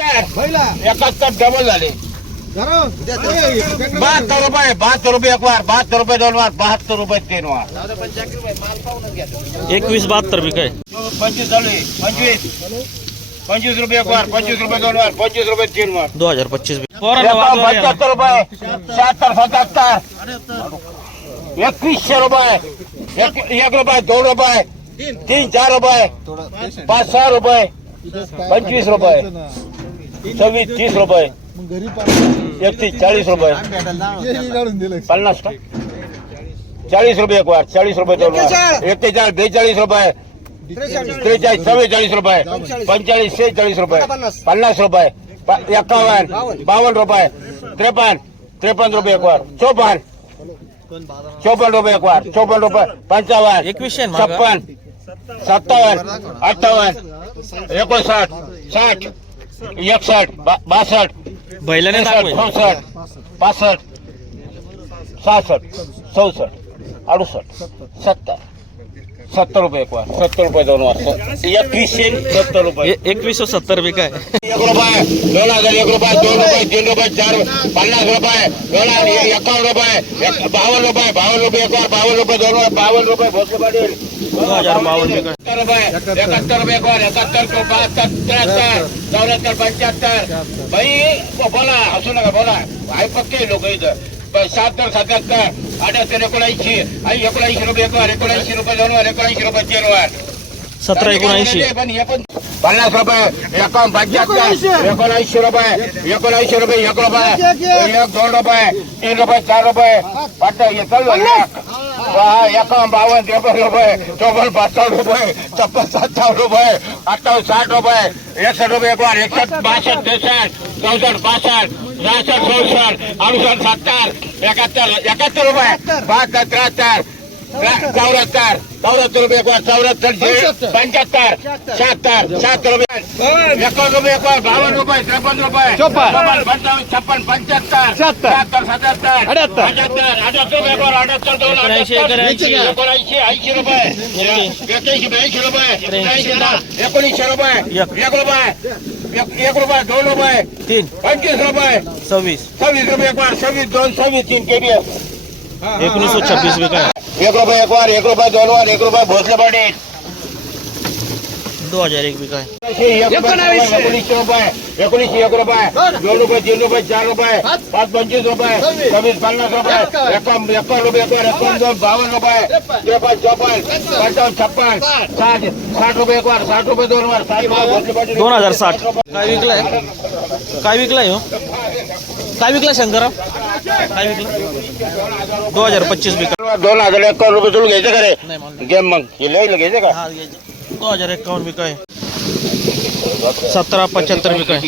एकाहत्तर डबल झाले. बहात्तर रुपये बहात्तर रुपये एक वार बहात्तर रुपये दोन वार बहात्तर रुपये तीन वार. एकवीस बहात्तर बी काय? पंचवीस झाले पंचवीस. पंचवीस रुपये एक वार पंचवीस रुपये दोन वार पंचवीस रुपये तीन वार. दोन हज़ार पच्चीस पंच्याहत्तर रुपये शहात्तर सत्याहत्तर. एकवीसशे रुपये एक एक रुपये दोन रुपये तीन चार रुपये पाच सहा रुपये पंचवीस रुपये. सव्वीस तीस रुपये. एकतीस चाळीस रुपये. पन्नास का? चाळीस रुपये एक वार चाळीस. रुपये एक्केचाळीस बेचाळीस रुपये. त्रेचाळीस चव्वेचाळीस रुपये. पंचेचाळीस शेहेचाळीस रुपये. पन्नास रुपये. एकावन्न बावन्न. रुपये. त्रेपन्न त्रेपन्न रुपये एक वार चोपन्न. चोपन्न रुपये एक वार चोपन्न रुपये. पंचावन्न. एकवीसशे? छप्पन सत्तावन्न. अठ्ठावन्न. एकोणसाठ. साठ. एकसठ बासठ. बैलाने चौसष्ट पासष्ट सहासष्ट चौसष्ट अडुसष्ट सत्तर. सत्तर रुपये एक वार सत्तर रुपये दोन वार एकवीसशे सत्तर रुपये एकवीस सत्तर बी काय एक रुपये दोन हज़ार एक रुपये दोन रुपये तीन रुपये चार पन्नास रुपये दोन हज़ार एकावन्न रुपये बावन्न रुपये बावन्न रुपये एक वार बावन्न रुपये दोन वार बावन्न रुपये भोसले पाटील दोन हज़ार बावन्न बी काय एकाहत्तर रुपये एकाहत्तर रुपये एक वार एकाहत्तर बहात्तर त्र्याहत्तर चौऱ्याहत्तर पंच्याहत्तर बाई बोला असू नका बोला आहे पक्के लोक इथं शहात्तर सत्याहत्तर अठ्याहत्तर एकोणऐंशी आणि एकोणऐंशी रुपये एक वार एकोणऐंशी रुपये दोन वार एकोणऐंशी रुपये तीन वार सतरा एकोणऐंशी पण हे पण पन्नास रुपये एकावन्न पंच्याहत्तर एकोणऐंशी रुपये एकोणऐंशी रुपये एक रुपये एक दोन रुपये तीन रुपये चार रुपये पाच हे चालू आहे एक. बावन्न त्रेपन्न रुपये चौपन्न पासष्ट रुपये छप्पन सत्तावन्न रुपये अठ्ठावन्न साठ रुपये एकसष्ट रुपये एक वार एकसष्ट बासष्ट त्रेसष्ट चौसष्ट पासष्ट सहासष्ट चौसष्ट अडुसष्ट सत्तर एकाहत्तर एकाहत्तर रुपये बहात्तर त्र्याहत्तर चौऱ्याहत्तर चौऱ्याहत्तर रुपये एक वार चौऱ्याहत्तर पंच्याहत्तर शहात्तर शहात्तर रुपये एकावन्न रुपये। एक वार बावन्न रुपये त्रेपन्न रुपये। छप्पन। पंच्याहत्तर शहात्तर सत्याहत्तर अठ्याहत्तर. अठ्याहत्तर अठ्याहत्तर रुपये एक वार अठ्याहत्तर दोन एकोणऐंशी, ऐंशी रुपये। ब्याऐंशी रुपये। एकोणीसशे रुपये। एक. रुपये। एक- रुपये दोन रुपये। तीन। पंचवीस रुपये। सव्वीस। सव्वीस रुपये एक वार सव्वीस दोन सव्वीस तीन केबीएस एकोणीसशे छब्बीस बी काय एक रुपये एक वार एक रुपये दोन वार एक रुपये भोसले पाटील दोन हज़ार एक बी काय एकोणीसशे रुपये एकोणीसशे एक रुपये दोन रुपये तीन रुपये चार रुपये पाच पंचवीस रुपये सव्वीस पन्नास रुपये एकावन्न एकावन्न रुपये एक वार एकावन्न दोन बावन्न रुपये त्रेपन्न चौपन्न पंचावन्न छप्पन साठ साठ रुपये एक वार साठ रुपये दोन वार साठ रुपये दोन हज़ार साठ काय विकलाय काय विकलाय हो काय विकला शंकरराव? काय विकला? दोन हजार पच्चीस काय दोन हजार एकावन्न रुपये तुला घ्यायचं का रे? नाही मला घे मग. हे लई घ्यायचं का? हा घ्यायचं. दोन हजार एकावन्न बी काय सतरा पंच्याहत्तर बी काय